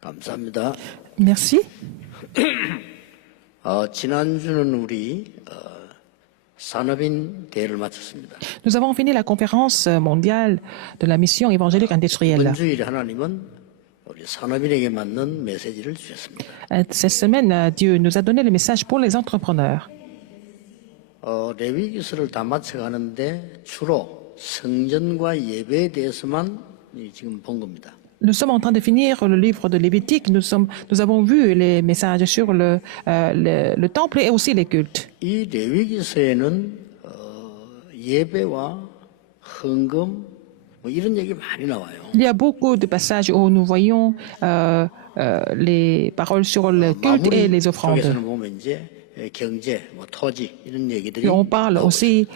감사합니다. Merci. 지난주는 우리 산업인 대회를 마쳤습니다. Nous avons fini la conférence mondiale de la mission évangélique industrielle. 이번 주일에 하나님은 우리 산업인에게 맞는 메시지를 주셨습니다. Cette semaine, Dieu nous a donné le message pour les entrepreneurs. 레위기서를 다 마쳐가는데 주로 성전과 예배에 대해서만 지금 본 겁니다. Nous sommes en train de finir le livre de Lévitique. Nous avons vu les messages sur le temple et aussi les cultes. 이 레위기서에는 예배와 헌금 뭐 이런 얘기 많이 나와요. Il y a beaucoup de passages où nous voyons les paroles sur le culte et les offrandes. 쪽에서는 보면 이제 경제, 뭐 토지 이런 얘기들이 Et on parle aussi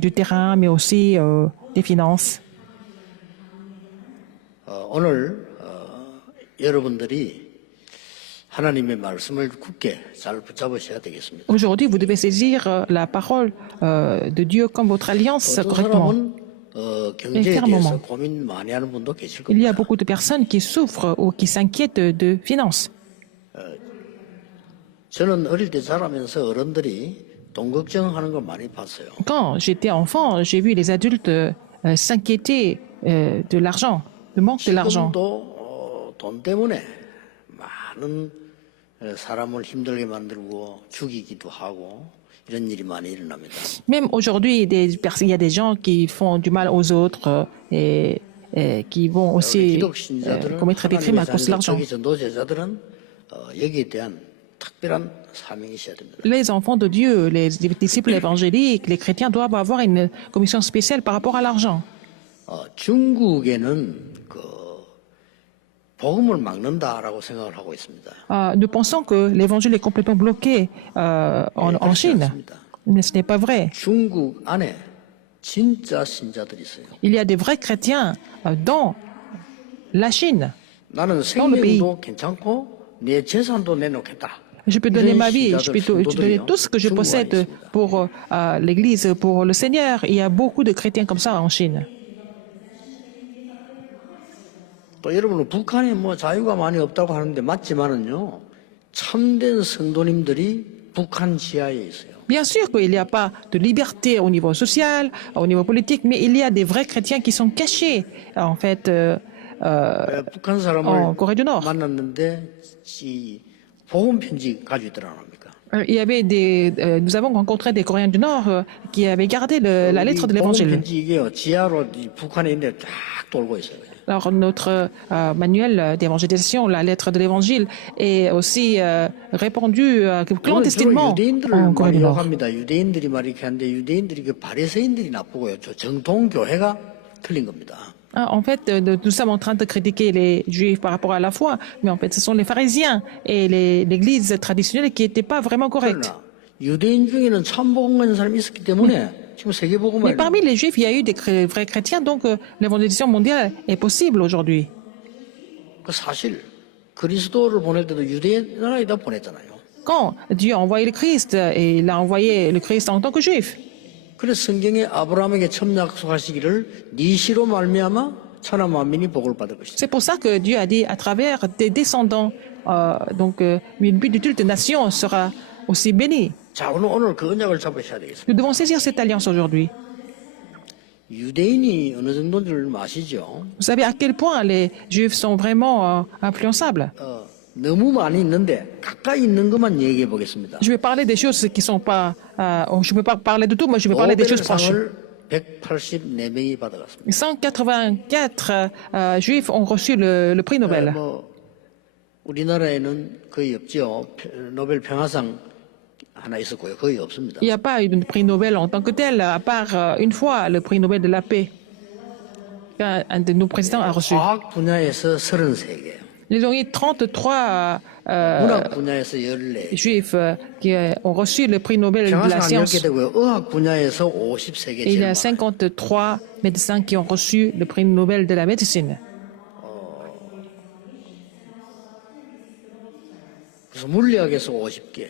du terrain, mais aussi des finances. 오늘 여러분들이 하나님의 말씀을 굳게 잘 붙잡으셔야 되겠습니다. Aujourd'hui, vous devez saisir la parole de Dieu comme votre alliance 어떤 correctement. 사람은 경제에 대해서 고민 많이 하는 분도 계실 Il y a 겁니다. beaucoup de personnes qui souffrent ou qui s'inquiètent de finances. 저는 어릴 때 자라면서 어른들이 돈 걱정하는 걸 많이 봤어요. Quand j'étais enfant, j'ai vu les adultes s'inquiéter de l'argent, le manque de l'argent. 지금도 돈 때문에 많은 사람을 힘들게 만들고 죽이기도 하고 이런 일이 많이 일어납니다. Même aujourd'hui, il y a des gens qui font du mal aux autres et qui vont aussi 기독 신자들은 commettre des crimes à cause de l'argent. 저기 전도제자들은 여기에 대한 특별한 사명이 있어야 됩니다. Les enfants de Dieu, les disciples évangéliques, les chrétiens doivent avoir une commission spéciale par rapport à l'argent. 중국에는 복음을 막는다라고 생각을 하고 있습니다. Nous pensons que l'évangile est complètement bloqué en Chine. Mais ce n'est pas vrai. 중국 안에 진짜 신자들이 있어요. Il y a des vrais chrétiens dans la Chine. 나는 생명도 괜찮고 내 재산도 내놓겠다. Je peux donner ma vie, je peux donner tout ce que je possède pour l'Église, pour le Seigneur. Il y a beaucoup de chrétiens comme ça en Chine. 또 여러분은 북한에 뭐 자유가 많이 없다고 하는데 맞지만은요, 참된 성도님들이 북한 지하에 있어요. Bien sûr qu'il n'y a pas de liberté au niveau social, au niveau politique, mais il y a des vrais chrétiens qui sont cachés, en fait, 북한 en 사람을 Corée du Nord. 만났는데 이 복음 편지 가지고 있더라 합니까? Il y avait nous avons rencontré des Coréens du Nord qui avaient gardé la lettre de 복음 l'Évangile. 편지 이게 지하로 북한에 있는데 쫙 돌고 있어요. Alors notre manuel d'évangélisation, la lettre de l'Évangile, est aussi répandue clandestinement en Corée du Nord. 욕합니다. 유대인들이 말 이렇게 하는데 유대인들이 그 바리새인들이 나쁘고요. 저 정통 교회가 틀린 겁니다. En fait, nous sommes en train de critiquer les Juifs par rapport à la foi, mais en fait, ce sont les pharisiens et l'Église traditionnelle qui n'étaient pas vraiment correctes. 그러나 유대인 중에는 참복음 가진 사람이 있었기 때문에 지금 세계복음을 Mais parmi les Juifs, il y a eu des vrais chrétiens, donc l'évangélisation mondiale est possible aujourd'hui. 그 사실 그리스도를 보낼 때도 유대인 나라에다 보냈잖아요. Quand Dieu a envoyé le Christ, et il a envoyé le Christ en tant que Juif. 그래서 성경에 아브라함에게 첫 약속하시기를 네 씨로 말미암아 천하 만민이 복을 받을 것이다. C'est pour ça que Dieu a dit à travers tes descendants, une multitude de nations sera aussi bénie. 자, 오늘 그 언약을 잡으셔야 되겠습니다. Nous devons saisir cette alliance aujourd'hui. 유대인이 어느 정도인지를 아시죠? Vous savez à quel point les Juifs sont vraiment influençables. 너무 많이 있는데 가까이 있는 것만 얘기해 보겠습니다. Je vais parler des choses qui sont pas. Je ne peux pas parler de tout, mais je vais parler des choses proches. 노벨상을 184명이 받아갔습니다. 184 Juifs ont reçu le prix Nobel. 뭐 우리나라에는 거의 없죠. 노벨 평화상 하나 있었고요. 거의 없습니다. Il n'y a pas eu de prix Nobel en tant que tel, à part une fois le prix Nobel de la paix qu'un de nos présidents a reçu. 과학 분야에서 33개. Ils ont eu 33 문학 분야에서 14개. Juifs qui ont reçu le prix Nobel de la 평화상 science. 10개 되고요. 의학 분야에서 53개. Et il y a 53 médecins qui ont reçu le prix Nobel de la médecine. 그래서 물리학에서 50개.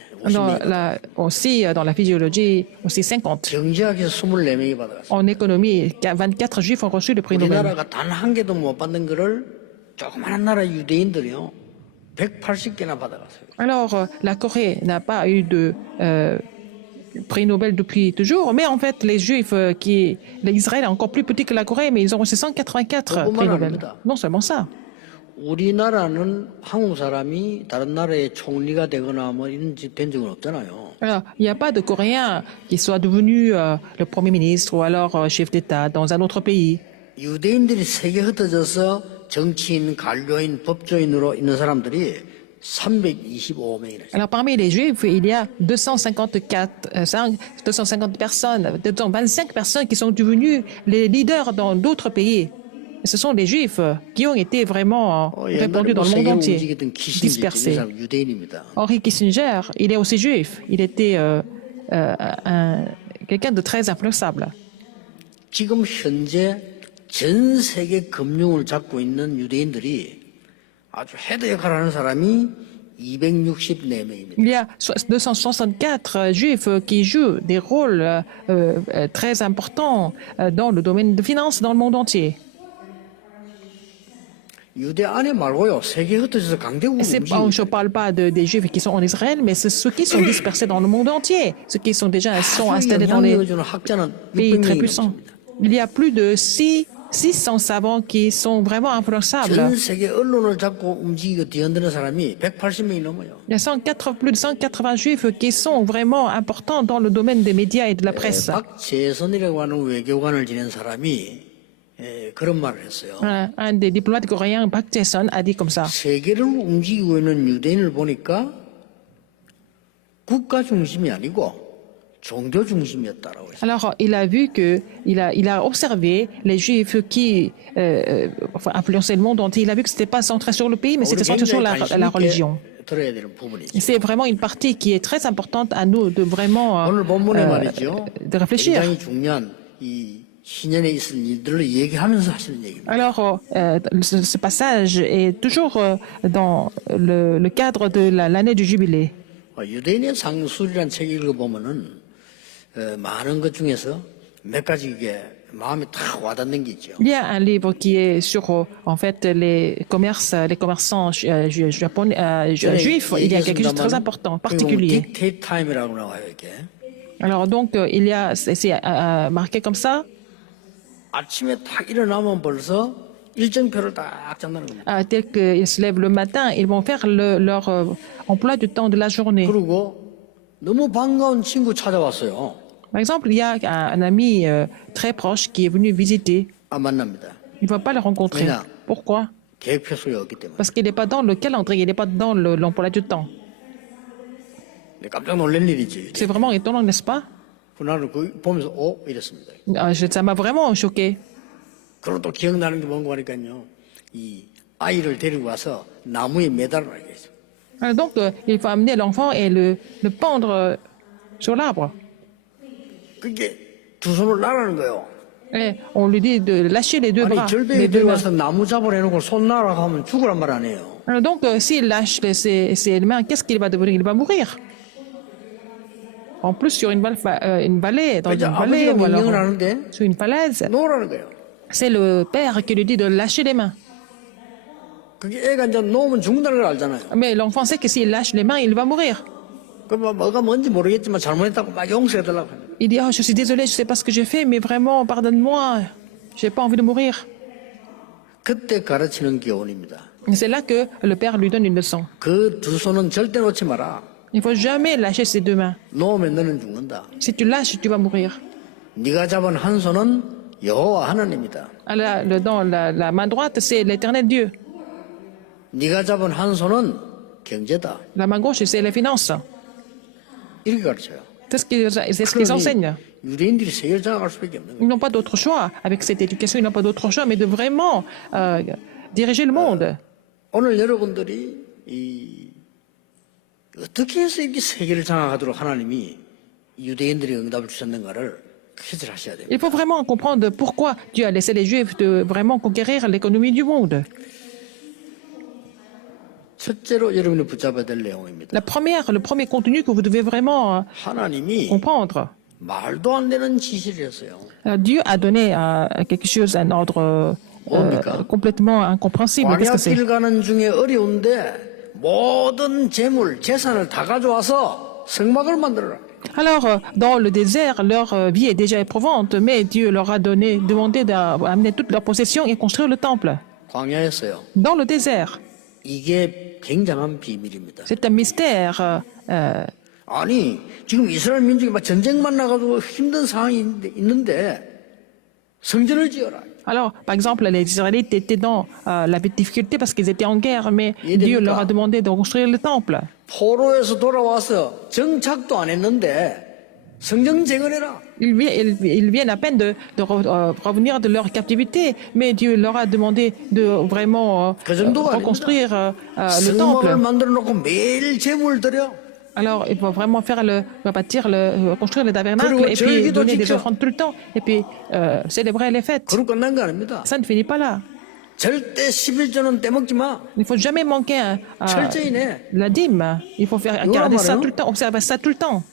Aussi, dans la physiologie, aussi 50. 경제학에서 24명이 받아갔습니다. En économie, 24 Juifs ont reçu le prix Nobel. 우리나라가 단 한 개도 못 받는 거를 조그마한 나라 유대인들이요. 180개나 받아갔어요. Alors, la Corée n'a pas eu de prix Nobel depuis toujours, mais en fait, les Juifs, l'Israël est encore plus petit que la Corée, mais ils ont reçu 184 prix Nobel. Non seulement ça. 우리나라는 한국 사람이 다른 나라의 총리가 되거나 뭐 이런 짓 된 적은 없잖아요. Alors, il n'y a pas de Coréen qui soit devenu le Premier ministre ou alors chef d'État dans un autre pays. 유대인들이 세계 흩어져서 정치인, 관료인, 법조인으로 있는 사람들이 325명이나. Alors, parmi les Juifs, il y a 250 personnes, 225 personnes qui sont devenues les leaders dans d'autres pays. Et ce sont les Juifs qui ont été vraiment répandus dans le monde entier, dispersés. Henry Kissinger, il est aussi juif. Il était quelqu'un de très influençable. 지금 현재 전 세계 금융을 잡고 있는 유대인들이 아주 헤드 역할을 하는 사람이 264명입니다. Il y a 264 juifs qui jouent des rôles très importants dans le domaine de finance dans le monde entier. 유대 안에 말고요, 세계 흩어져서 강대국으로 움직이고. Je ne parle pas des juifs qui sont en Israël, mais c'est ceux qui sont dispersés dans le monde entier, ceux qui sont déjà installés dans les pays très puissants. Il y a plus de 600 savants qui sont vraiment influençables. 전 세계 언론을 잡고 움직이고 뒤흔드는 사람이 180명이 넘어요. Il y a plus de 180 juifs qui sont vraiment importants dans le domaine des médias et de la presse. 박재선이라고 하는 외교관을 지낸 사람이 그런 말을 했어요. Un des diplomates coréens, Park Jae-sun, a dit comme ça. 세계를 움직이고 있는 유대인을 보니까 국가 중심이 아니고 종교 중심이었다라고 했어요. Alors, il a vu que, il a observé les juifs qui influençaient le monde entier. Il a vu que c'était pas centré sur le pays, mais c'était centré sur la religion. C'est vraiment une partie qui est très importante à nous de vraiment de réfléchir. Alors, ce passage est toujours dans le cadre de l'année du jubilé. 유대인의 상술이라는 책 읽어보면은 많은 것 중에서 몇 가지 이게 마음에 탁 와닿는 게 있죠. Il y a un livre qui est sur en fait les commerçants japonais juifs. Il y a quelque chose de très important, particulier. 딕테이트 타임이라고 나와요 이게. Alors donc il y a c'est marqué comme ça. 아침에 탁 일어나면 벌써 일정표를 딱 잡는 겁니다. Tel qu'ils se lèvent le matin, ils vont faire leur emploi du temps de la journée. 그리고 너무 반가운 친구 찾아왔어요. Par exemple, il y a un ami très proche qui est venu visiter. 안 만납니다. Il ne va pas le rencontrer. Pourquoi? 계획표 속에 없기 때문에. Parce qu'il n'est pas dans le calendrier, il n'est pas dans l'emploi du temps. 깜짝 놀란 일이지. C'est vraiment étonnant, n'est-ce pas? 그날을 보면서 이랬습니다. Ça m'a vraiment choqué. 그리고 또 기억나는 게 뭔가 하니까요. 이 아이를 데리고 와서 나무에 매달아 놔야겠어요. Donc, il faut amener l'enfant et le pendre sur l'arbre. 그게 두 손을 나라는 거예요. Et on lui dit de lâcher les deux bras. 아니 절벽에 데려와서 나무 잡으라 해놓고 손 나라고 하면 죽으란 말 아니에요. Donc, s'il lâche ses mains, qu'est-ce qu'il va devenir? Il va mourir. En plus, sur une vallée, dans une vallée, ou alors sur une falaise. 놓으라는 거예요. C'est le père qui lui dit de lâcher les mains. 그게 애가 이제 놓으면 죽는다는 걸 알잖아요. Mais l'enfant sait que s'il lâche les mains, il va mourir. 그럼 뭐가 뭔지 모르겠지만 잘못했다고 막 용서해달라고 해요. Il dit, je suis désolé, je ne sais pas ce que j'ai fait, mais vraiment, pardonne-moi, je n'ai pas envie de mourir. 그때 가르치는 교훈입니다. C'est là que le père lui donne une leçon. 그 두 손은 절대 놓지 마라. Il ne faut jamais lâcher ses deux mains. 놓으면 너는 죽는다. Si tu lâches, tu vas mourir. 네가 잡은 한 손은 여호와 하나님이다. Dans la main droite, c'est l'éternel Dieu. 네가 잡은 한 손은 경제다. La main gauche, c'est les finances. 이렇게 가르쳐요. C'est ce qu'ils enseignent. 유대인들이 세계를 장악할 수밖에 없는 Ils 거예요. n'ont pas d'autre choix. Avec cette éducation, ils n'ont pas d'autre choix, mais de vraiment diriger le monde. 오늘 여러분들이 어떻게 해서 이렇게 세계를 장악하도록 하나님이 유대인들이 응답을 주셨는가를 퀴즈를 하셔야 됩니다. Il faut vraiment comprendre pourquoi Dieu a laissé les Juifs de vraiment conquérir l'économie du monde. 첫째로 여러분이 붙잡아야 될 내용입니다. Le premier contenu que vous devez vraiment 하나님이 comprendre. 말도 안 되는 지시를 했어요. Dieu a donné quelque chose, un ordre complètement incompréhensible. Qu'est-ce que c'est? 광야길 가는 중에 어려운데 모든 재물, 재산을 다 가져와서 성막을 만들어라. Alors, dans le désert, leur vie est déjà éprouvante, mais Dieu leur a demandé d'amener toutes leurs possessions et construire le temple. 광야였어요. Dans le désert. 이게 굉장한 비밀입니다. C'est un mystère. 아니, 지금 이스라엘 민족이 막 전쟁만 나가지고 힘든 상황이 있는데 성전을 지어라. Alors, par exemple, les Israélites étaient dans la difficulté parce qu'ils étaient en guerre, mais Dieu leur a demandé de construire le temple. 포로에서 돌아와서 정착도 안 했는데 성전 재건해라. Ils viennent à peine de revenir de leur captivité, mais Dieu leur a demandé de vraiment reconstruire le temple. 성막을 만들어 놓고 매일 제물 드려. Alors, il faut vraiment construire le tabernacle et puis donner des offrandes tout le temps et puis célébrer les fêtes. 그럼 끝난 거 아닙니다. Ça ne finit pas là. 절대 11조는 떼먹지 마. Il ne faut jamais manquer 철저히 내. la dîme. Il faut garder ça tout le temps, observer ça tout le temps.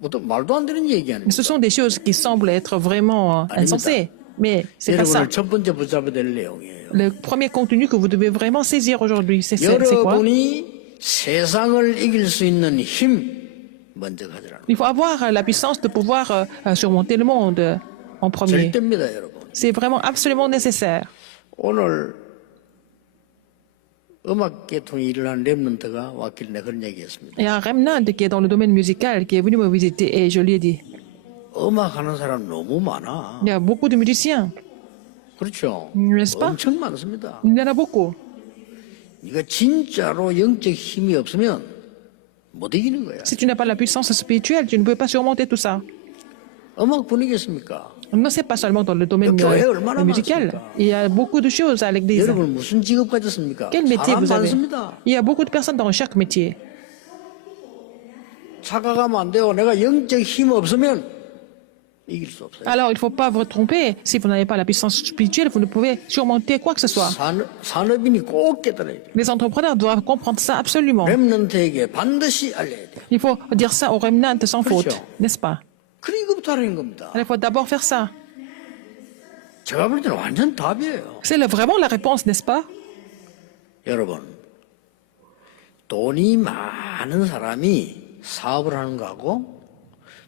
말도 안 되는 얘기 아닙니까? Ce sont des choses qui semblent être vraiment insensées, mais c'est pas ça. 여러분을 첫 번째 붙잡아야 될 내용이에요. Le premier contenu que vous devez vraiment saisir aujourd'hui, c'est quoi? 여러분이 세상을 이길 수 있는 힘 먼저 가져라. Il faut avoir la puissance de pouvoir surmonter le monde en premier. 절대입니다, 여러분. C'est vraiment absolument nécessaire. 오늘 음악 계통에 일을 한 랩런트가 왔길래 그런 얘기했습니다. Il y a un remnant qui est dans le domaine musical qui est venu me visiter et je lui ai dit, 음악 하는 사람 너무 많아. il y a beaucoup de musiciens, 그렇죠? n'est-ce pas? 엄청 많습니다. Il y en a beaucoup. 네가 진짜로 영적 힘이 없으면 못 이기는 거야. Si tu n'as pas la puissance spirituelle, tu ne peux pas surmonter tout ça. 음악 분위기겠습니까? Non, c'est pas seulement dans le domaine musical. Il y a beaucoup de choses à l'église. 여러분 무슨 직업 가졌습니까? Quel métier 사람 vous avez? 많습니다. Il y a beaucoup de personnes dans chaque métier. 착각하면 안 돼요. 내가 영적 힘 없으면 이길 수 없어요. Alors, il ne faut pas vous tromper. Si vous n'avez pas la puissance spirituelle, vous ne pouvez surmonter quoi que ce soit. 산업인이 꼭 깨달아야 돼요. Les entrepreneurs doivent comprendre ça absolument. 렘넌트에게 반드시 알려야 돼요. Il faut dire ça aux remnants sans faute, n'est-ce pas? 그래 이거부터 하는 겁니다. Alors, il faut d'abord faire ça. 제가 볼 때는 완전 답이에요. C'est vraiment la réponse, n'est-ce pas? 여러분, 돈이 많은 사람이 사업을 하는 거하고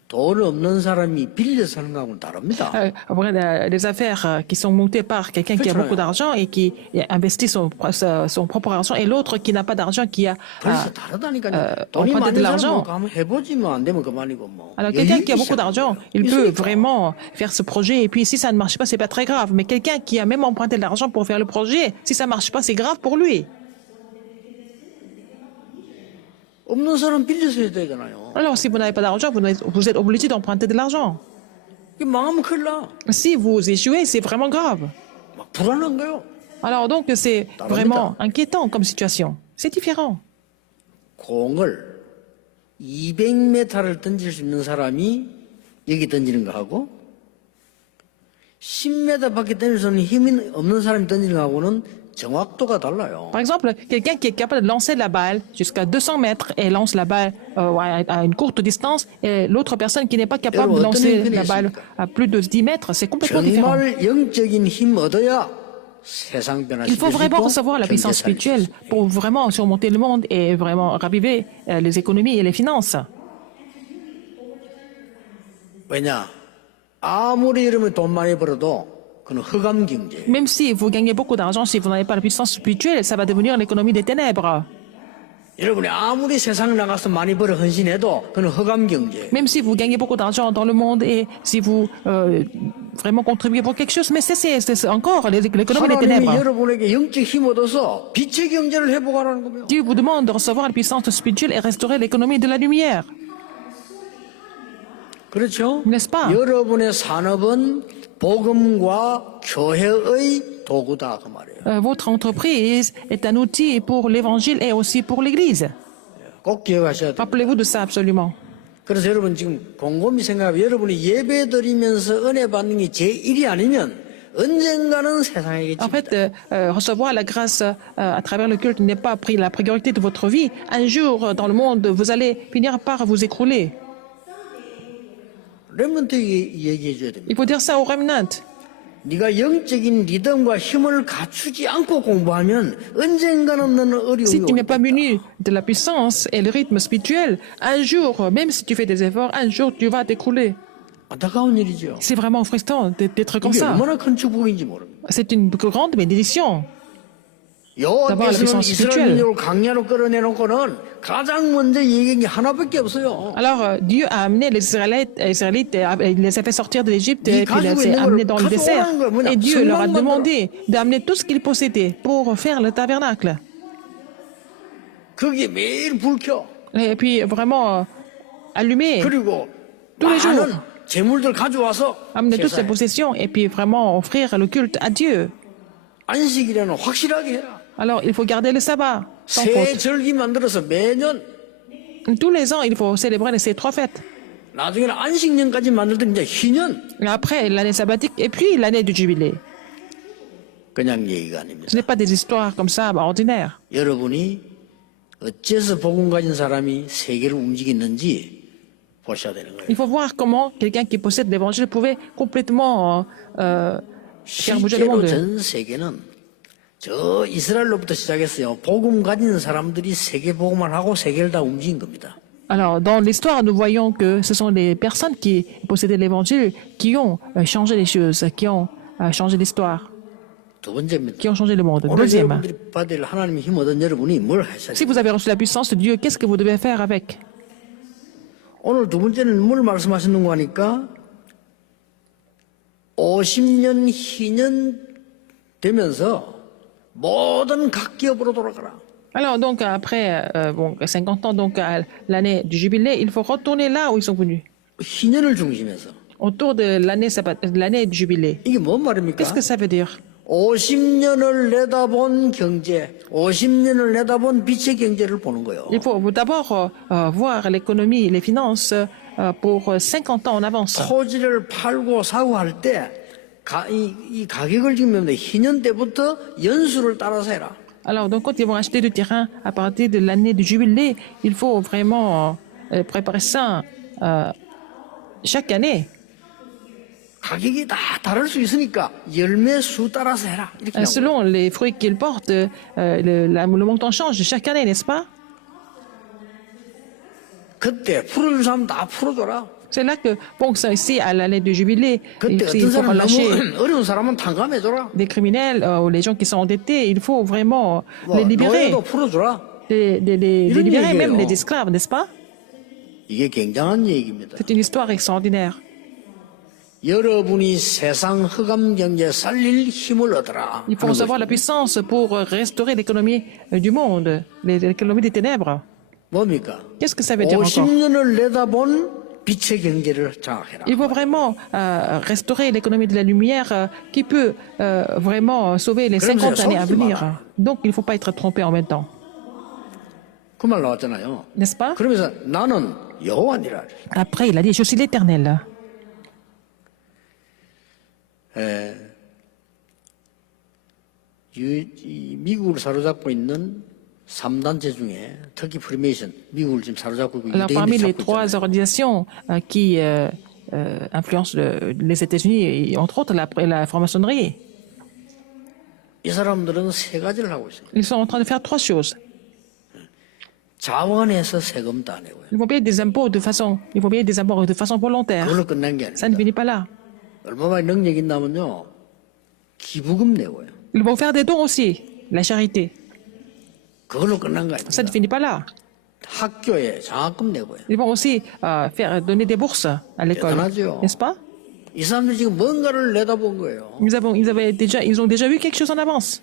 돈 없는 사람이 빌려서 하는 거하고는 다릅니다. Après, les affaires qui sont montées par quelqu'un qui a beaucoup d'argent et qui investit son propre argent et l'autre qui n'a pas d'argent, qui a 그래서 다르다니까요. 돈이 emprunté de 많은 l'argent. 사람은 한번 해보지 뭐 안 되면 그만이고 뭐. Alors, quelqu'un qui a beaucoup d'argent, il peut vraiment faire ce projet et puis si ça ne marche pas, c'est pas très grave. Mais quelqu'un qui a même emprunté de l'argent pour faire le projet, si ça marche pas, c'est grave pour lui. 없는 사람 빌려서 해야 되잖아요. Alors, si vous n'avez pas d'argent, vous êtes obligé d'emprunter de l'argent. 이게 망하면 큰일 나. Si vous échouez, c'est vraiment grave. 막 불안한 거요. Alors donc, c'est vraiment inquiétant comme situation. C'est différent. 공을 200m를 던질 수 있는 사람이 여기 던지는 거하고 10m 밖에 던질 수 있는 힘이 없는 사람이 던지는 거하고는 정확도가 달라요. Par exemple, quelqu'un qui est capable de lancer la balle jusqu'à 200 mètres et lance la balle à une courte distance, et l'autre personne qui n'est pas capable de lancer la balle à plus de 10 mètres, c'est complètement différent. 정말 영적인 힘 얻어야 세상 변화시킬 Il faut 수 vraiment 있고 recevoir la puissance 경제 살릴 수 spirituelle 있어요. pour vraiment surmonter le monde et vraiment raviver les économies et les finances. 왜냐? 아무리 여러분이 돈 많이 벌어도 그건 흑암 경제. Même si vous gagnez beaucoup d'argent, si vous n'avez pas la puissance spirituelle, ça va devenir l'économie des ténèbres. 여러분이 아무리 세상에 나가서 많이 벌어 헌신해도 그건 흑암 경제. Même si vous gagnez beaucoup d'argent dans le monde et si vous vraiment contribuez pour quelque chose, mais c'est encore l'économie des 하나님이 ténèbres. 여러분에게 영적 힘 얻어서 빛의 경제를 회복하라는 거예요. Dieu vous demande de recevoir la puissance spirituelle et restaurer l'économie de la lumière. 그렇죠? N'est-ce pas? 여러분의 산업은 복음과 교회의 도구다 그 말이에요. Votre entreprise est un outil pour l'évangile et aussi pour l'église. 꼭 기억하셔야 돼요. Rappelez-vous de ça absolument. 그래서 여러분 지금 곰곰이 생각하면 여러분이 예배 드리면서 은혜 받는 게 제1이 아니면 언젠가는 세상에게 En fait, recevoir la grâce à travers le culte n'est pas la priorité de votre vie. Un jour, dans le monde, vous allez finir par vous écrouler. 렘넌트에게 얘기해 줘야 됩니다. Il faut dire ça aux remnants. 네가 영적인 리듬과 힘을 갖추지 않고 공부하면 언젠가는 너는 어려움이 Si tu n'es pas 오겠다. muni de la puissance et le rythme spirituel, un jour, même si tu fais des efforts, un jour tu vas t'écrouler. 안타까운 일이죠. C'est vraiment frustrant d'être comme 이게 ça. 얼마나 큰 축복인지 모릅니다. C'est une grande bénédiction. D'abord, la 여호와께서는 puissance 이스라엘 spirituelle. 민족을 강야로 끌어내놓고는 가장 먼저 얘기한 게 하나밖에 없어요. Alors, Dieu a amené les Israélites, il les a fait sortir de l'Égypte et puis il les a amenés dans le désert. Et Dieu leur a demandé d'amener tout ce qu'ils possédaient pour faire le tabernacle. 거기에 매일 불 켜. Et puis vraiment allumer, 그리고 tous les jours, 많은 재물들 가져와서 amener toutes ces 제사에 possessions et puis vraiment offrir le culte à Dieu. 안식일에는 확실하게 해라. Alors, il faut garder le sabbat, sans 새 faute. 절기 만들어서 매년 Tous les ans, il faut célébrer ces 3 fêtes. 나중에는 안식년까지 만들던 이제 희년 Et après, l'année sabbatique et puis l'année du jubilé. 그냥 얘기가 아닙니다. Ce n'est pas des histoires comme ça ordinaires. 여러분이 어째서 복음 가진 사람이 세계를 움직이는지 보셔야 되는 거예요. Il faut voir comment quelqu'un qui possède l'évangile pouvait complètement faire bouger le 실제로 monde. 전 세계는 저 이스라엘로부터 시작했어요. 복음 가진 사람들이 세계 복음을 하고 세계를 다 움직인 겁니다. Alors, dans l'histoire, nous voyons que ce sont les personnes qui possédaient l'évangile qui ont changé les choses, qui ont changé l'histoire, 두 번째입니다. qui ont changé le monde. 오늘 Deuxième, 여러분들이 받을 하나님의 힘 얻은 여러분이 뭘 하셔야 si 돼요? vous avez reçu la puissance de Dieu, qu'est-ce que vous devez faire avec? 오늘 두 번째는 뭘 말씀하시는 거 하니까 50년 희년 되면서 모든 각 기업으로 돌아가라. Alors, donc, après 50 ans, donc à l'année du jubilé, il faut retourner là où ils sont venus, 희년을 중심해서. autour de l'année du jubilé. 이게 뭔 말입니까? Qu'est-ce que ça veut dire? 50년을 내다본 경제, 50년을 내다본 빛의 경제를 보는 거예요. Il faut d'abord voir l'économie, les finances pour 50 ans en avance. 토지를 팔고 사고 할 때 이 가격을 지금 희년 때부터 연수를 따라서 해라. Alors, donc, quand ils vont acheter du terrain à partir de l'année du jubilé, il faut vraiment préparer ça chaque année. 가격이 다 다를 수 있으니까 열매 수 따라서 해라. 이렇게 나오고. Selon les fruits qu'ils portent, le montant change chaque année, n'est-ce pas? 그때 풀어줄 사람 다 풀어줘라. C'est là que, bon, ça, ici, à l'année du jubilé, 그때 il 어떤 faut 사람 relâcher 너무 어려운 사람은 탕감해줘라. des criminels ou les gens qui sont endettés. Il faut vraiment 뭐, les libérer, 노예도 풀어줘라. les 이런 libérer même 얘기예요. les esclaves, n'est-ce pas? 이게 굉장한 얘기입니다. C'est une histoire extraordinaire. 여러분이 세상 흑암 경제 살릴 힘을 얻어라. Il faut 하는 recevoir la 것입니다. puissance pour restaurer l'économie du monde, l'économie des ténèbres. 뭡니까? Qu'est-ce que ça veut dire encore? 50년을 내다본 빛의 경제를 장악해라. Il faut vraiment restaurer l'économie de la lumière qui peut vraiment sauver les 50 années à venir. Donc, il ne faut pas être trompé en même temps. 그 말 나왔잖아요. N'est-ce pas? 그러면서 나는 여호와니라. Après, il a dit, je suis l'Éternel. 이 미국을 사로잡고 있는 3단체 중에 특히 프리메이션, 미국을 지금 사로잡고 있고 Alors, 유대인들이 parmi les 잡고 3 있잖아요. organisations qui influencent les États-Unis, et entre autres la franc-maçonnerie, 이 사람들은 세 가지를 하고 있어요. ils sont en train de faire 3 choses. 자원해서 세금도 안 내고요. Ils vont payer des impôts de façon volontaire. 그걸로 끝난 게 Ça ne 아닙니다. finit pas là. 얼마나 능력이 있나면요. 기부금 내고요. Ils vont faire des dons aussi, la charité. 그걸로 끝난 거 Ça ne 아닙니다. finit pas là. 학교에 장학금 내고요. Ils vont aussi donner des bourses à l'école, 대단하죠. n'est-ce pas? 이 사람들이 지금 뭔가를 내다본 거예요. Ils ont déjà vu quelque chose en avance.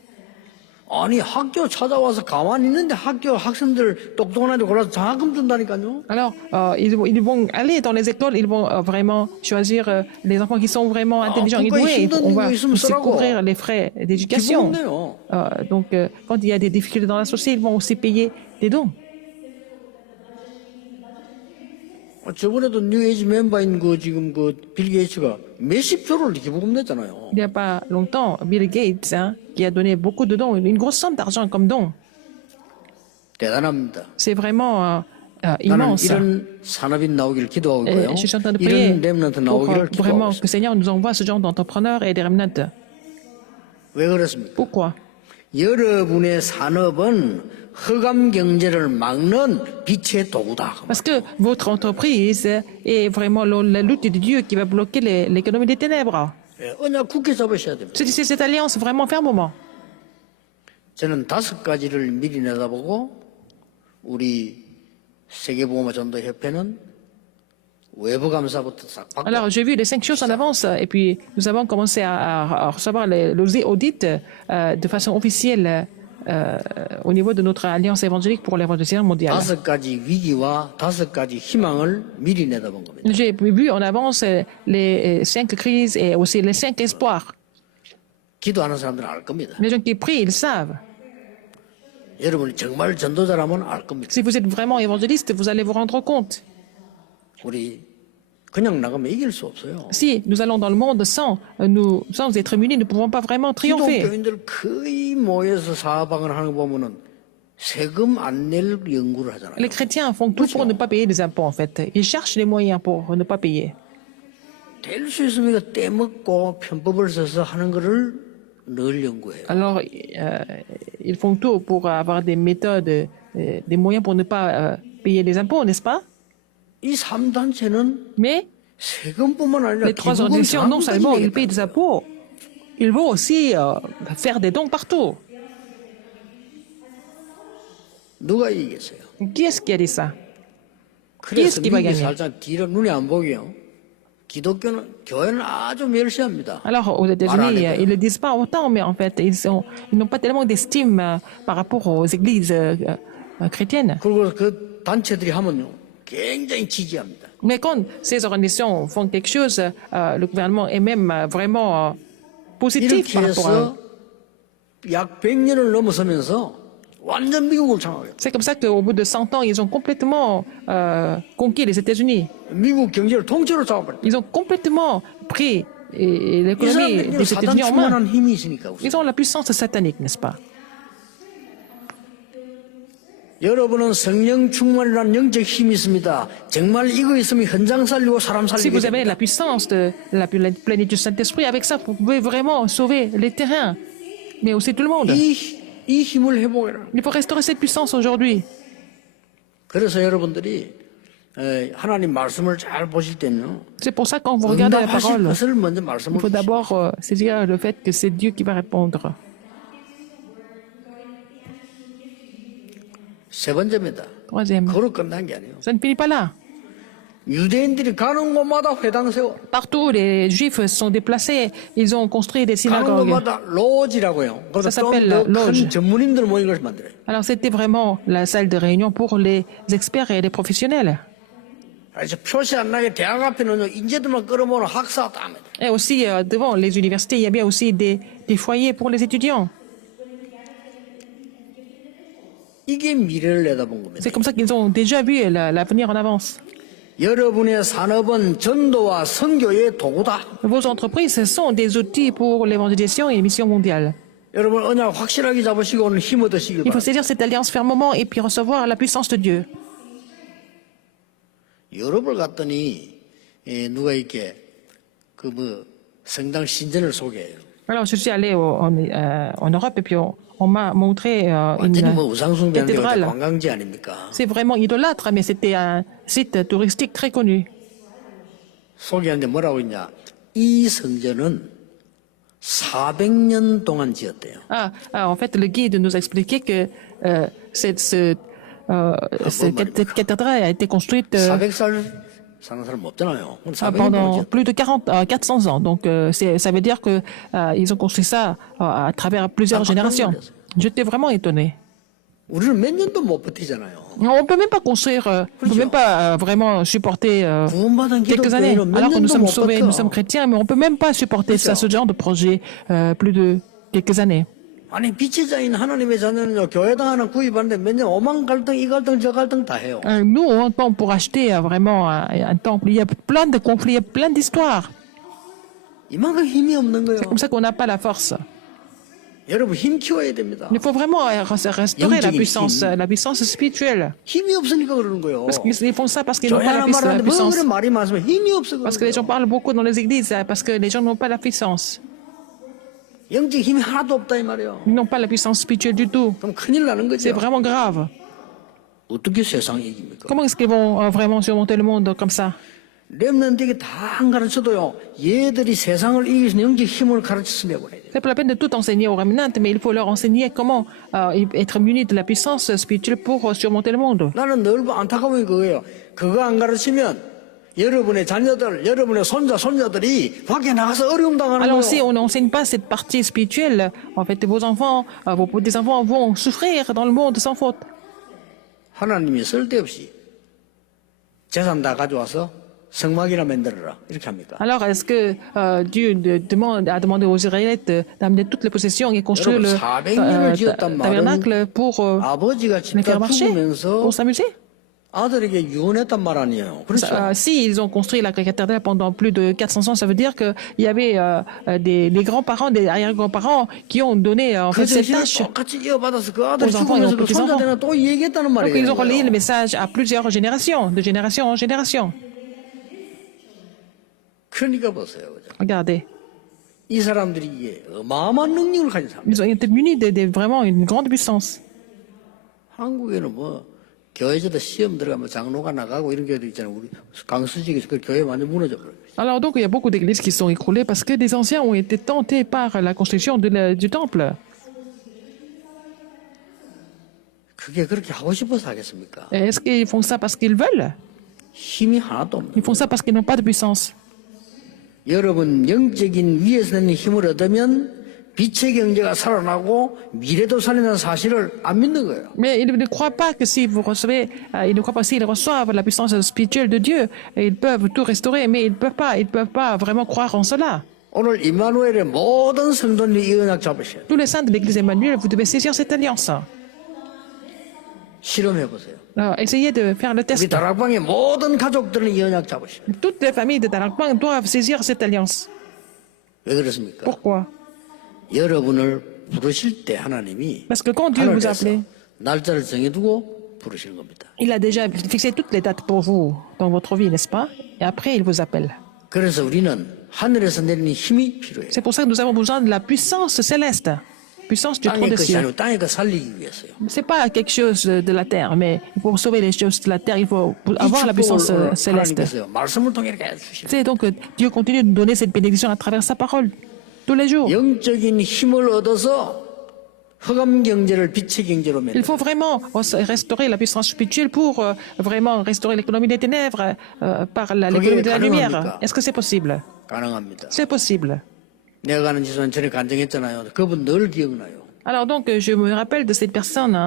아니 학교 찾아와서 가만히 있는데 학교 학생들 똑똑한 애들 골라서 장학금 준다니까요. Alors, ils vont aller dans les écoles, ils vont vraiment choisir les enfants qui sont vraiment intelligents et doués. On va aussi couvrir les frais d'éducation. 기부금네요. Donc, quand il y a des difficultés dans la société, ils vont aussi payer des dons. 저번에도 뉴에이지 멤버인 지금 빌 게이츠가 몇십 조를 기부금 냈잖아요. Il n'y a pas longtemps, Bill Gates, qui a donné beaucoup de dons, une grosse somme d'argent comme don. 대단합니다. C'est vraiment 나는 immense. 이런 산업이 나오기를 기도하고 Et 있고요. je suis en train de prier 이런 렘넌트 pour 나오기를 기도하고 vraiment que 있습니다. le Seigneur nous envoie ce genre d'entrepreneurs et des remnants. 왜 그렇습니까? Pourquoi? 여러분의 산업은 흑암 경제를 막는 빛의 도구다. Parce que votre entreprise est vraiment l'outil de Dieu qui va bloquer l'économie des ténèbres. 예, 언약 굳게 잡으셔야 됩니다. C'est cette alliance vraiment fermement. 저는 5가지를 미리 내다보고 우리 세계보험화 전도협회는 외부 감사부터 싹 받고 Alors, j'ai vu les 5 choses en avance et puis nous avons commencé à recevoir les audits de façon officielle au niveau de notre alliance évangélique pour l'évangélisation mondiale. 5가지 위기와 5가지 희망을 미리 내다본 겁니다. J'ai vu en avance les 5 crises et aussi les 5 espoirs. 기도하는 사람들은 알 겁니다. Les gens qui prient, ils savent. 여러분이 정말 전도자라면 알 겁니다. Si vous êtes vraiment évangéliste, vous allez vous rendre compte. 우리 그냥 나가면 이길 수 없어요. Si nous allons dans le monde sans être munis, nous ne pouvons pas vraiment triompher. 기독교인들 거의 모여서 사방을 하는 거 보면은 세금 안 낼 연구를 하잖아요. Les chrétiens font tout pour ne pas payer des impôts, en fait. Ils cherchent les moyens pour ne pas payer. 될 수 있으면 떼먹고 편법을 써서 하는 거를 늘 연구해요. Alors, ils font tout pour avoir des méthodes, des moyens pour ne pas payer les impôts, n'est-ce pas? 이 3단체는 Mais 세금뿐만 아니라 les 3 기부금 organisations, non 장부까지 seulement ils 내겠다. payent des impôts, ils vont aussi faire des dons partout. 누가 이기겠어요? Qui est-ce qui a dit ça? 그래서 qui va 미국이 gagner? 살짝 뒤로 눈에 안 보게요. 기독교는 교회는 아주 멸시합니다. Alors, aux 말 안 États-Unis, 해도요. ils ne le disent pas autant, mais en fait, ils n'ont pas tellement d'estime par rapport aux églises chrétiennes. 그리고 그 단체들이 하면요 굉장히 지지합니다. Mais quand ces organisations font quelque chose, le gouvernement est même vraiment positif 이렇게 par rapport à eux. 해서 약 100년을 넘어서면서 완전 미국을 장악해요. C'est comme ça qu'au bout de 100 ans, ils ont complètement conquis les États-Unis. 미국 경제를 통째로 잡아버렸다. Ils ont complètement pris 이 l'économie 사람들은 des 사단 États-Unis en main. 충만한 힘이 있으니까. Ils ont la puissance satanique, n'est-ce pas? 여러분은 성령 충만이라는 영적 힘이 있습니다. 정말 이거 있으면 현장 살리고 사람 Si 살리게 vous avez 됩니다. la puissance de la plénitude du Saint-Esprit, avec ça, vous pouvez vraiment sauver les terrains, mais aussi tout le monde. 이 힘을 회복해라. Il faut restaurer cette puissance aujourd'hui. 그래서 여러분들이 하나님 말씀을 잘 보실 때는요. C'est pour ça que quand vous regardez la 응답하실 parole, 것을 먼저 il 말씀을 faut 주시고 d'abord saisir le fait que c'est Dieu qui va répondre. 세 번째입니다. Troisième, 그로 끝난 게 아니에요. ça ne finit pas là. 유대인들이 가는 곳마다 회당 세워. Partout, les Juifs se sont déplacés, ils ont construit des 가는 synagogues. 곳마다 로지라고요. 그래서 Ça s'appelle 좀더 loge. 큰 전문인들 모인 것을 만들어요. Alors c'était vraiment la salle de réunion pour les experts et les professionnels. 그래서 표시 안 나게 대학 앞에는 인재들만 끌어모으는 학사 땀에. Et aussi devant les universités, il y a bien aussi des foyers pour les étudiants. 이게 미래를 내다본 겁니다. C'est comme ça qu'ils ont déjà vu l'avenir en avance. 여러분의 산업은 전도와 선교의 도구다. Vos entreprises ce sont des outils pour l'évangélisation et les missions mondiales. 여러분 언약 확실하게 잡으시고 오늘 힘 얻으시길 Il faut 바랍니다. saisir cette alliance fermement et puis recevoir la puissance de Dieu. 유럽을 갔더니 누가 이렇게 그 성당 신전을 소개해요. Alors je suis allé en Europe et puis on m'a montré 완전히 une 우상숭배하는 데가 cathédrale. 관광지 아닙니까? C'est vraiment idolâtre, mais c'était un site touristique très connu. 소개하는데 뭐라고 했냐? 이 성전은 400년 동안 지었대요. En fait, le guide nous a expliqué que cette cathédrale a été construite 400살 사는 사람 없잖아요. 400년 동안 pendant 지었대요. plus de 400 ans. Donc, ça veut dire que ils ont construit ça à travers plusieurs générations. J'étais vraiment étonné. 우리는 몇 년도 못 버티잖아요. On peut même pas construire, on peut même pas vraiment supporter 구원받은 quelques années. 기독교인은 몇 Alors que nous 년도 sommes 못 sauvés, 버텨. nous sommes chrétiens, mais on peut même pas supporter ça, ce genre de projet plus de quelques années. 아니 빛의 자인 하나님의 자녀는요 교회당 하나 구입하는데 몇년 오만 갈등 이 갈등 저 갈등 다 해요. Nous, on tombe pour acheter vraiment un temple. Il y a plein de conflits, il y a plein d'histoires. 이만큼 힘이 없는 거예요. C'est comme ça qu'on n'a pas la force. 여러분 힘 키워야 됩니다. Il faut vraiment restaurer la puissance spirituelle. 힘이 없으니까 그러는 거예요. Parce qu'ils font ça parce qu'ils n'ont pas la 말하는데 뭐 puissance. 그런 말이 많으면 힘이 없어. Parce que les gens parlent beaucoup dans les églises, parce que les gens n'ont pas la puissance. 영적 힘이 하나도 없다 이 말이에요. Ils n'ont pas la puissance spirituelle du tout. 그럼 큰일 나는 C'est 거죠. vraiment grave. 어떻게 세상을 이깁니까? Comment est-ce qu'ils vont vraiment surmonter le monde comme ça? 렘넌트에게 다 안 가르쳐도요. 얘들이 세상을 이길 수 있는 영적 힘을 가르쳤으면 해보내야 돼요. C'est pas la peine de tout enseigner aux remnants, mais il faut leur enseigner comment être munis de la puissance spirituelle pour surmonter le monde. 나는 늘 안타까운 게 그거예요. 그거 안 가르치면 여러분의 자녀들, 여러분의 손자들이 밖에 나가서 어려움 당하는 Alors si 거예요. on n'enseigne pas cette partie spirituelle, en fait, vos enfants, vos petits-enfants vont souffrir dans le monde sans faute. 하나님이 쓸데없이 재산 다 가져와서 성막이나 만들어라 이렇게 합니까? Alors, est-ce que Dieu a demandé aux Israélites d'amener toutes les possessions et construire le tabernacle pour 아버지가 les faire 집다 marcher, 죽으면서 pour s'amuser? 아들에게 유언했단 말 아니에요. 그렇죠? Si ils ont construit la cathédrale pendant plus de 400 ans, ça veut dire qu'il y avait des grands-parents, des arrière-grands-parents qui ont donné en fait 그 cette 정신을 tâche. 똑같이 이어받아서 그 아들이 aux enfants et aux 죽으면서 그 petits-enfants. 손자들은 또 얘기했다는 Donc, 말이에요. ils ont relayé le message à plusieurs générations, de génération en génération. 그러니까 보세요. 그죠? Regardez, 이 사람들이 이게 어마어마한 능력을 가진 사람. ils ont été munis de vraiment une grande puissance. 한국에는 뭐 교회에서도 시험 들어가면 장로가 나가고 이런 교회도 있잖아요. 우리 강수직에서 그 교회 완전 무너져 버려요. Alors donc, il y a beaucoup d'églises qui sont écroulées parce que des anciens ont été tentés par la construction du temple. 그게 그렇게 하고 싶어서 하겠습니까? Et est-ce qu'ils font ça parce qu'ils veulent? 힘이 하나도 없는. Ils font ça parce qu'ils n'ont pas de puissance. 여러분 영적인 위에서 내는 힘을 얻으면 빛의 경제가 살아나고 미래도 살아나는 사실을 안 믿는 거예요. Mais ils ne croient pas que si vous recevez, ils ne croient pas s'ils reçoivent la puissance spirituelle de Dieu, ils peuvent tout restaurer, mais ils ne peuvent pas vraiment croire en cela. 오늘 임마누엘의 모든 성도들이 이 언약 잡으셔야 돼요. Tous les saints de l'Église Emmanuel, vous devez saisir cette alliance. 실험해 보세요. Alors, essayez de faire le 우리 test. 다락방의 모든 가족들은 이 언약 잡으셔야 돼요. Toutes les familles de Darakbang doivent saisir cette alliance. 왜 그렇습니까? Pourquoi? 여러분을 부르실 때 하나님이 Parce que quand Dieu vous a appelé, 날짜를 정해두고 부르시는 겁니다. il a déjà fixé toutes les dates pour vous dans votre vie, n'est-ce pas? Et après, il vous appelle. 그래서 우리는 하늘에서 내리는 힘이 필요해요. C'est pour ça que nous avons besoin de la puissance céleste, puissance du trône 땅의 des 것이 cieux. 아니고 땅의 것 살리기 위해서요. C'est pas quelque chose de la terre, mais pour sauver les choses de la terre, il faut 이 avoir la puissance 축복을 céleste. 하나님께서 말씀을 통해 이렇게 해주시는 C'est donc Dieu continue de nous donner cette bénédiction à travers sa parole tous les jours. 영적인 힘을 얻어서 흑암 경제를 빛의 경제로 Il 만들어. faut vraiment restaurer la puissance spirituelle pour vraiment restaurer l'économie des ténèbres par l'économie de la lumière. Est-ce que c'est possible? 가능합니다. C'est possible. 내가 가는 지소는 전에 간증했잖아요. 그분 늘 기억나요. Alors donc, je me rappelle de cette personne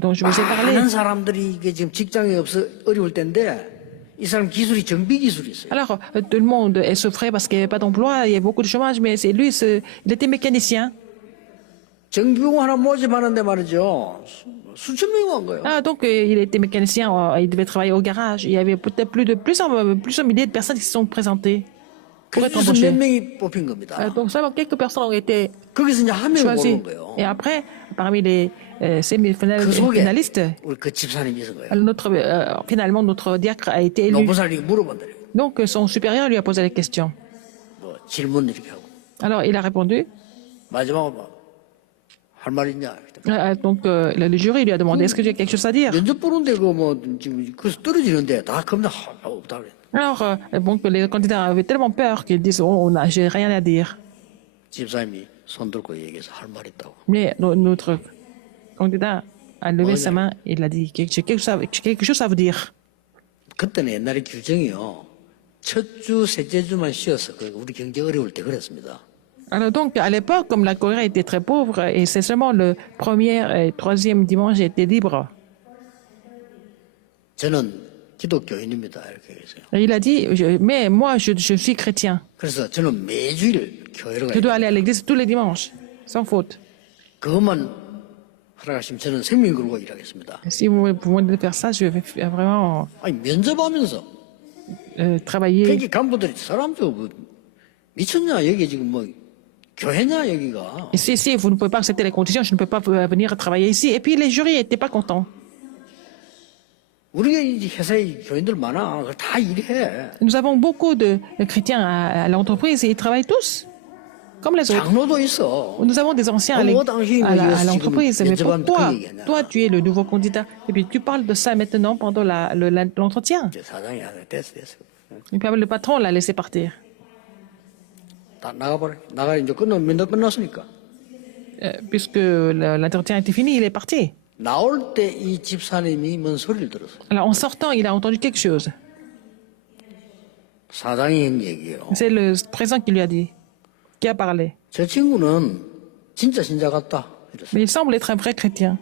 dont je vous ai parlé. 많은 사람들이 이게 지금 직장이 없어 어려울 때인데 이 사람 기술이 정비 기술이 있어요. Alors, tout le monde est souffrait parce qu'il n'y avait pas d'emploi, il y a beaucoup de chômage, mais c'est lui, il était mécanicien. 정비공 하나 모집하는데 말이죠. 수천 명이 온 거예요. Ah, donc, il était mécanicien, il devait travailler au garage. Il y avait peut-être plusieurs milliers de personnes qui se sont présentées pour être 그래서 몇 embauchées. 명이 뽑힌 겁니다. Donc, seulement quelques personnes ont été 거기서 이제 한 명을 choisies. 고른 거예요. Et après, parmi les 그 속에 finalistes, 우리 그 집사님이 있은 거예요. finalement, notre diacre a été élu. 노부사님이 물어본대요. Donc, son supérieur lui a posé la question. 뭐 질문 이렇게 하고 Alors, il a répondu. 마지막으로 할 말 있냐? Donc, le jury lui a demandé, est-ce que tu as quelque chose à dire? 면접 보는데 그뭐 지금 그래서 떨어지는데 다 겁나 없다 그래. Alors, bon, que les candidats avaient tellement peur qu'ils disent, oh, j'ai rien à dire. 집사님이 손 들고 얘기해서 할 말 있다고. Mais notre candidat a levé sa main et il a dit, j'ai quelque chose à vous dire. 그때는 옛날에 규정이요. 첫 주, 셋째 주만 쉬어서 우리 경제 어려울 때 그랬습니다. Alors donc, à l'époque, comme la Corée était très pauvre, et c'est seulement le premier et troisième dimanche était libre. 저는 기독교인입니다. 이렇게 얘기했어요. Et il a dit, mais moi, je suis chrétien. 그래서 저는 매주일 교회를 Je dois 가요. aller à l'église tous les dimanches, sans faute. 그것만 허락하시면 저는 생명 걸고 일하겠습니다. Si vous me demandez de faire ça, je vais vraiment 아니 면접하면서 travailler. 회계 간부들이 사람들 뭐 미쳤냐 여기 지금 뭐 교회냐 여기가. Et si vous ne pouvez pas accepter les conditions, je ne peux pas venir travailler ici. Et puis les jurys n'étaient pas contents. 우리가 이 회사에 교인들 많아. 그걸 다 일해. Nous avons beaucoup de chrétiens à l'entreprise et ils travaillent tous, comme les autres. 장로도 있어. Nous avons des anciens à l'entreprise. Mais pour toi, tu es le nouveau candidat. Et puis tu parles de ça maintenant pendant l'entretien. 사장이 됐어. Et puis le patron l'a laissé partir. 다 나가버려. 나가 이제 면접 끝났으니까. Puisque l'entretien était fini, il est parti. 나올 때 이 집사님이 뭔 소리를 들었어. Alors en sortant, il a entendu quelque chose. 사장이 한 얘기예요. C'est le président qui lui a dit, qui a parlé. 저 친구는 진짜 신자 같다. 이랬어요. Mais il semble être un vrai chrétien.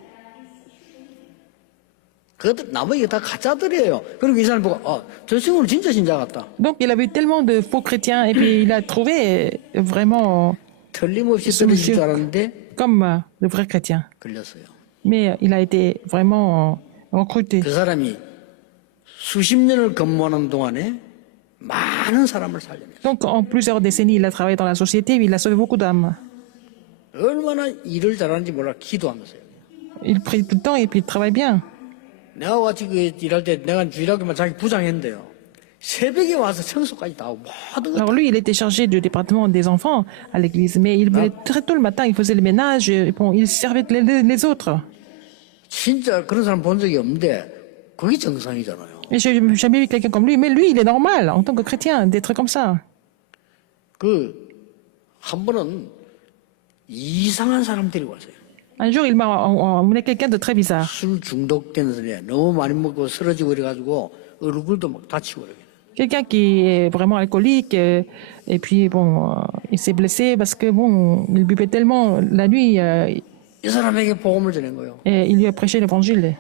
그것들 나머지 다 가짜들이에요. 그리고 이 사람 보고 저 친구는 진짜 신자 같다. Donc il a vu tellement de faux chrétiens et puis il a trouvé vraiment 틀림없이 떨어질 줄 알았는데 comme de vrais chrétiens. 걸렸어요. Mais il a été vraiment recruté. 그 사람이 수십 년을 근무하는 동안에 많은 사람을 살려냈어요. Donc en plusieurs décennies, il a travaillé dans la société, il a sauvé beaucoup d'âmes. 얼마나 일을 잘하는지 몰라 기도하면서요. Il prie tout le temps et puis il travaille bien. 내가 같이 그 일할 때 내가 주일학교만 자기 부장했는데요. 새벽에 와서 청소까지 다 하고 모든 거. Alors lui, il était chargé du département des enfants à l'église, mais il venait très tôt le matin, il faisait le ménage, et bon, il servait les autres. 진짜 그런 사람 본 적이 없는데 그게 정상이잖아요. Et je n'ai jamais vu quelqu'un comme lui, mais lui, il est normal en tant que chrétien d'être comme ça. 그 한 번은 이상한 사람 데리고 왔어요. Un jour, il m'a emmené quelqu'un de très bizarre. 술 중독된 사람이 너무 많이 먹고 쓰러지고 그래가지고 얼굴도 막 다치고 그래요. Quelqu'un qui est vraiment alcoolique, et puis bon, il s'est blessé parce que bon, il buvait tellement la nuit, 이 사람에게 복음을 전한 거예요. et il lui a prêché l'évangile.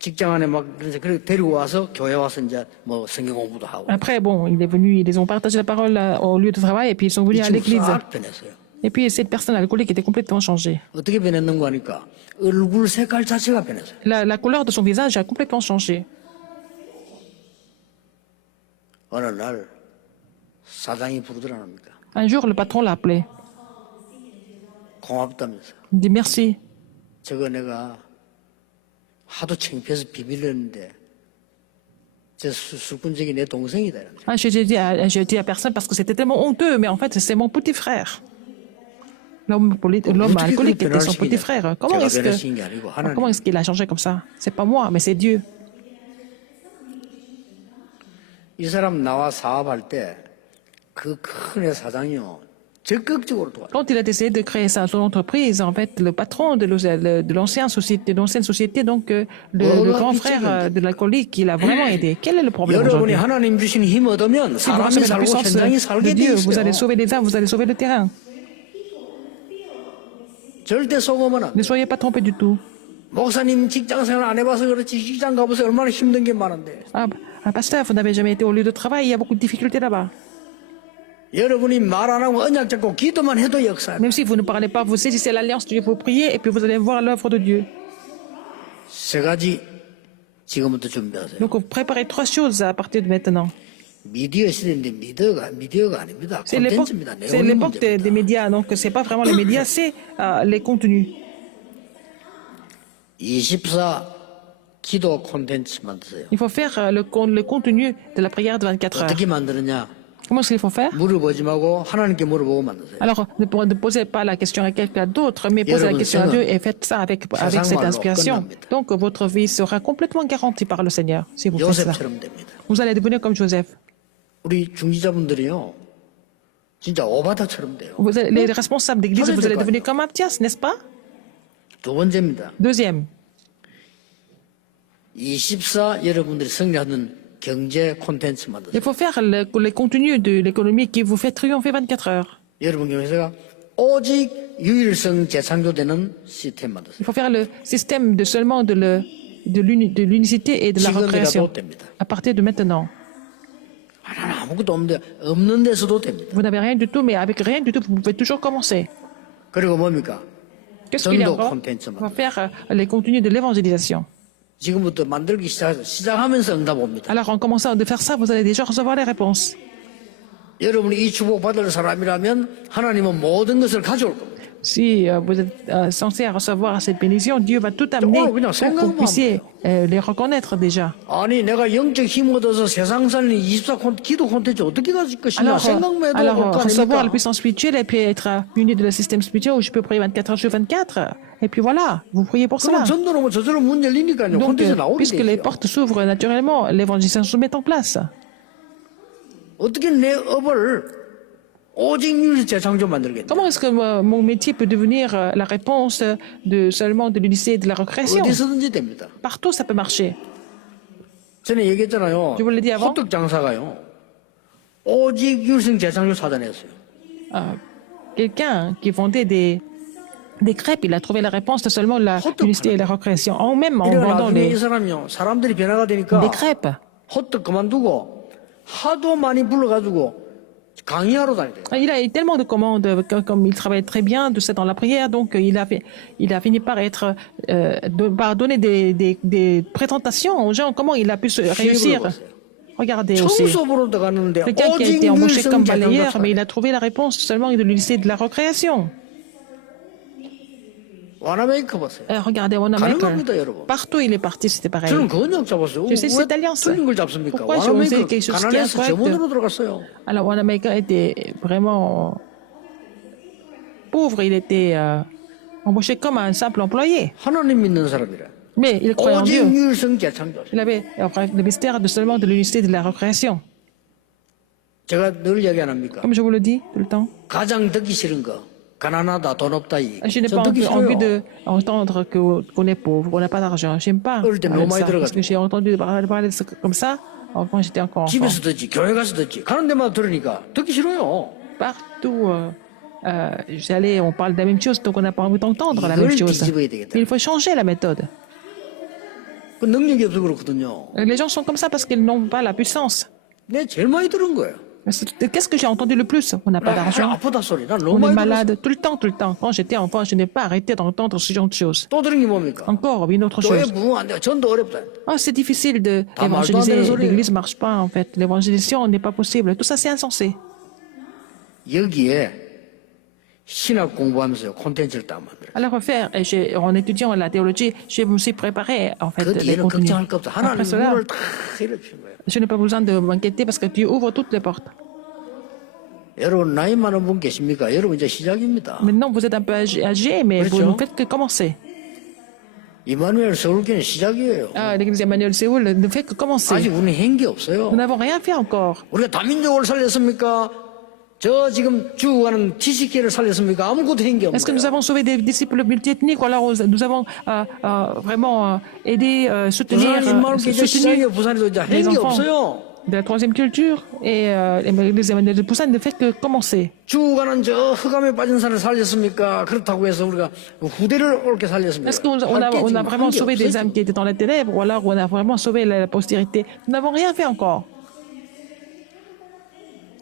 직장 안에 막 그래서 데리고 와서 교회 와서 이제 뭐 성경 공부도 하고. Après, bon, il est venu, ils ont partagé la parole au lieu de travail, et puis ils sont venus à l'église. 싹 변했어요. Et puis cette personne alcoolique était complètement changée. 어떻게 변했는가 하니까 얼굴 색깔 자체가 변했어요. La couleur de son visage a complètement changé. 어느 날 사장이 부르더랍니까? Un jour, le patron l'a appelé. 고맙다면서. Il dit merci. 저거 내가 하도 창피해서 비밀렸는데 저 술꾼적이 내 동생이다. Ah, j'ai dit à personne parce que c'était tellement honteux, mais en fait, c'est mon petit frère. L'homme alcoolique était son petit frère. Comment est-ce qu'il a changé comme ça? C'est pas moi, mais c'est Dieu. 이 사람 나와 사업할 때 그 큰 사장이요 적극적으로 도와줘. Quand il a décidé de créer son entreprise, en fait, le patron de l'ancienne société, donc le grand frère de l'alcoolique, il a vraiment aidé. Quel est le problème 여러분이 aujourd'hui? 하나님 주신 힘 얻으면 Si vous 사람이 recevez la 살고 puissance 현장이 de 살게 돼 Dieu, vous allez 있어요. sauver les âmes, vous allez sauver le terrain. 절대 속으면 안 돼. Ne soyez pas trompés du tout. 목사님 직장 생활 안 해봐서 그렇지 직장 가보세요. 얼마나 힘든 게 많은데. Pasteur, vous n'avez jamais été au lieu de travail, il y a beaucoup de difficultés là-bas. 여러분이 말 안 하고 언약 잡고 기도만 해도 역사. Même si vous ne parlez pas, vous saisissez l'alliance de Dieu, vous priez, et puis vous allez voir l'œuvre de Dieu. 세 가지 지금부터 준비하세요. Donc, vous préparez 3 choses à partir de maintenant. 미디어 시대인데 미디어가 아닙니다. C'est l'époque 콘텐츠입니다. c'est l'époque des médias, donc c'est pas vraiment les médias, c'est les contenus. 24 기도 콘텐츠 만드세요. Il faut faire le contenu de la prière de 24 heures. 어떻게 만드느냐? Comment est-ce qu'il faut faire? 물어보지 말고 하나님께 물어보고 만드세요. Alors, ne posez pas la question à quelqu'un d'autre, mais posez la question à Dieu et faites ça avec cette inspiration. Donc, votre vie sera complètement garantie par le Seigneur, si vous faites ça. 요셉처럼 됩니다. Vous allez devenir comme Joseph. 우리 중지자분들이요, 진짜 오바다처럼 돼요. Les responsables d'église, vous allez devenir comme Matthias, n'est-ce pas? 두 번째입니다. Deuxième, 24 여러분들이 승리하는 경제 콘텐츠 만드세요. il faut faire les contenus de l'économie qui vous fait triompher 24 heures. 여러분 경제가 오직 유일성 재창조되는 시스템 만드세요. Il faut faire le système de seulement de l'unicité et de la recréation à partir de maintenant. 하나는 아무것도 없는 데서도 됩니다. Vous n'avez rien du tout, mais avec rien du tout, vous pouvez toujours commencer. 그리고 뭡니까? Qu'est-ce qu'il y a 전도 encore? 콘텐츠 On va 만드세요. faire les contenus de l'évangélisation. 지금부터 만들기 시작하면서 응답 옵니다. Alors, en commençant de faire ça, vous allez déjà recevoir les réponses. 여러분이 이 축복 받을 사람이라면 하나님은 모든 것을 가져올 겁니다. Si vous êtes censé recevoir cette bénédiction, Dieu va tout amener pour que vous puissiez les reconnaître déjà. 아니 내가 영적 힘 얻어서 세상 살리는 24 기도 콘텐츠 어떻게 가질 것이냐 생각만 해도 Alors 올 거 recevoir la 아닙니까? puissance spirituelle et puis être uni de le système spirituel où je peux prier 24 heures sur 24. Et puis voilà, vous priez pour cela. 그럼 전도는 뭐 저절로 문 열리니까요. Donc, 콘텐츠 나오게 puisque les 되죠. portes s'ouvrent naturellement, l'évangélisation se met en place. 어떻게 내 업을 오직 윤리 재창조 만들겠다. Comment est-ce que mon métier peut devenir la réponse de seulement de l'unité et de la recréation? 어디서든지 됩니다. Partout, ça peut marcher. 전에 얘기했잖아요. Je vous l'ai dit avant. 호떡 장사가요. 오직 윤리 재창조 사단했어요. Quelqu'un qui vendait des crêpes, il a trouvé la réponse de seulement la l'unité et la recréation. Même en 이래가 vendant 나중에 이 사람이요. 사람들이 변화가 되니까 des crêpes. 호떡 그만두고 하도 많이 불러가지고 강의하러 다니대요. Il a eu tellement de commandes, comme il travaille très bien de ça dans la prière, donc il a fini par par donner des présentations aux gens, comment il a pu réussir. Regardez aussi. 청소부로도 갔는데 Quelqu'un qui a 오직 été embauché comme 윤리 balayeur, 재창조 mais il a trouvé la réponse seulement de l'unité de la recréation. 와나메이커 봤어요. Regardez 가능합니다, Wanamaker. 여러분. Partout il est parti, c'était pareil. 저는 그 언약 잡았어요. Je sais 왜 cette alliance. 틀린 걸 잡습니까? Pourquoi je vous ai 와나메이커 quelque chose qui est 가난해서 incorrect? 제문으로 들어갔어요. Alors Wanamaker était vraiment pauvre, il était embauché comme un simple employé. 하나님 믿는 사람이라. Mais il croyait en 오직 Dieu. 유일성 재창조. Il avait le mystère de seulement de l'unité de la recréation. 제가 늘 얘기 안 합니까? Comme je vous le dis tout le temps. 가장 듣기 싫은 거. 가난하다, 돈 없다 이. Je n'ai 전 pas 듣기 envie 싫어요. d'entendre qu'on est pauvre, qu'on n'a pas d'argent. J'aime pas 어릴 때 너무 많이 ça, parce 들어가지고. que j'ai entendu parler comme ça quand j'étais encore enfant. 집에서 듣지, 교회 가서 듣지. 가는 데마다 들으니까 듣기 싫어요. Partout, j'allais, on parle de la même chose, donc on n'a pas envie d'entendre la 이걸 même chose. 뒤집어야 되겠다. Il faut changer la méthode. 그 능력이 없어 그렇거든요. Les gens sont comme ça parce qu'ils n'ont pas la puissance. 내가 제일 많이 들은 거예요. Qu'est-ce que j'ai entendu le plus? On n'a pas d'argent. 아프다 소리. 난 너무 On est 많이 들었어. malade tout le temps, tout le temps. Quand j'étais enfant, je n'ai pas arrêté d'entendre ce genre de choses. 또 들은 게 뭡니까? Encore une autre 교회 chose. 부흥 안 돼요. 전도 어렵다. C'est difficile 다 말도 안 되는 d'évangéliser. 소리예요. L'église ne marche pas, en fait. L'évangélisation n'est pas possible. Tout ça, c'est insensé. 여기에 신학 공부하면서 콘텐츠를 딱 만들어요. Alors, en étudiant la théologie, je me suis préparé, en fait, 그 les 뒤에는 contenus. 걱정할 거 없어. Après 하나님 cela, 문을 다 열어주신 거예요. je n'ai pas besoin de m'inquiéter parce que Dieu ouvre toutes les portes. 여러분 나이 많은 분 계십니까? 여러분 이제 시작입니다. Maintenant, vous êtes un peu âgé, mais vous 그렇죠. ne faites que commencer. 이마누엘 서울교회는 시작이에요. L'église Emmanuel Séoul ne fait que commencer. 아직 우리는 한 게 없어요. Nous n'avons rien fait encore. 우리가 다민족을 살렸습니까? 저 지금 죽어가는 지식계를 살렸습니까? 아무것도 한 게 Est-ce que nous 없어요. avons sauvé des disciples multiethniques ou alors nous avons vraiment aidé, 부산 인마누엘 교회 시작이에요. 부산에도 이제 les 한 게 enfants 없어요. de la troisième culture et l'église Emmanuel de Busan ne fait que commencer. 죽어가는 저 흑암에 빠진 산을 살렸습니까? 그렇다고 해서 우리가 후대를 옳게 살렸습니까? Est-ce qu'on 할 게 on 지금 a vraiment 한 게 sauvé des 없어요. âmes qui étaient dans les ténèbres ou alors on a vraiment sauvé la postérité? Nous n'avons rien fait encore.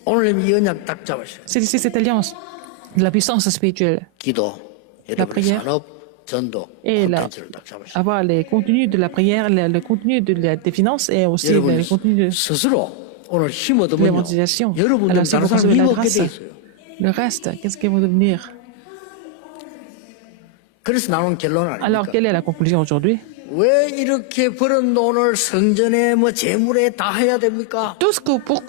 오늘 이 언약 딱 잡으셔요. C'est ici cette alliance de la puissance spirituelle. 기도, 여러분의 prière. 산업, 전도, Et 콘텐츠를 딱 잡으셔요. avoir les contenus de la prière, le contenu des finances et aussi 여러분 les contenus 스스로 오늘 힘 de 얻으면요. l'évangélisation. 여러분들 Alors, si 다른 vous 사람 recevez 힘 la 얻게 grâce, 돼 있어요. le reste, qu'est-ce qu'ils vont devenir? 그래서 나오는 결론 Alors, 아닙니까? quelle est la conclusion aujourd'hui? 왜 이렇게 벌은 돈을 성전에 뭐 재물에 다 해야 됩니까?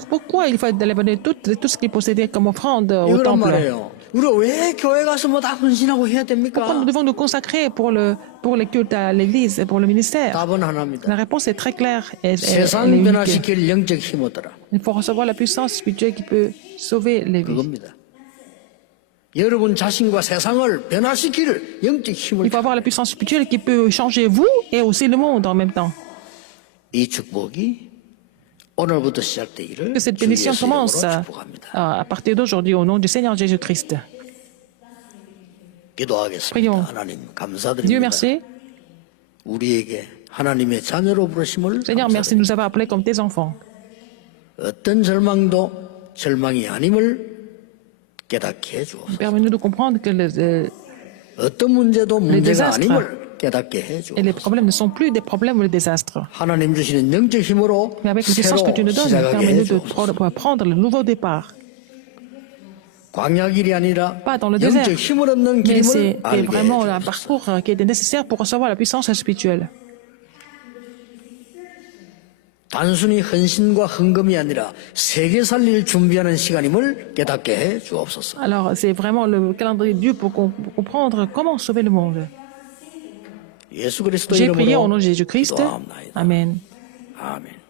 Pourquoi il faut donner tout ce qui est possédé comme offrande au 이거란 temple? 말이에요. 우리가 왜 교회 가서 뭐 다 헌신하고 해야 Pourquoi nous 됩니까? devons nous consacrer pour les cultes à l'église et pour le ministère? 답은 하나입니다. La réponse est très claire et elle 세상 est unique. 변화시킬 영적 힘 얻어라. Il faut recevoir la puissance spirituelle qui peut sauver les vies. 그겁니다. 여러분 자신과 세상을 변화시킬 영적 힘을 Il faut avoir la puissance spirituelle qui peut changer vous et aussi le monde en même temps. 이 축복이 오늘부터 시작되기를 Que cette 주 bénédiction 예수 commence 이름으로 축복합니다. à partir d'aujourd'hui au nom du Seigneur Jésus-Christ. 기도하겠습니다. Prions. 하나님 Dieu 감사드립니다. merci. 우리에게 하나님의 자녀로 부르심을 Seigneur, merci de nous avoir appelés comme tes enfants. 어떤 절망도 절망이 아님을 깨닫게 해주옵소서. Permets-nous de comprendre que 어떤 문제도 문제가 désastres 아님을 깨닫게 les 해주옵소서. problèmes ne sont plus des problèmes ou des désastres. 하나님 주시는 영적 힘으로 Mais avec la puissance 새로 que tu nous donnes, 시작하게 permets-nous de 해주옵소서. prendre le nouveau départ. 광야길이 아니라 Pas dans le désert. 영적 힘을 얻는 Mais 길임을 c'est 알게 vraiment un 해주소서. parcours qui était nécessaire pour recevoir la puissance spirituelle. 단순히 헌신과 헌금이 아니라 세계 살릴 준비하는 시간임을 깨닫게 해 주옵소서. Alors, c'est vraiment le calendrier de Dieu pour comprendre comment sauver le monde. 예수 그리스도 J'ai prié au 이름으로 nom de Jésus-Christ. 기도하옵나이다. Amen. 아멘.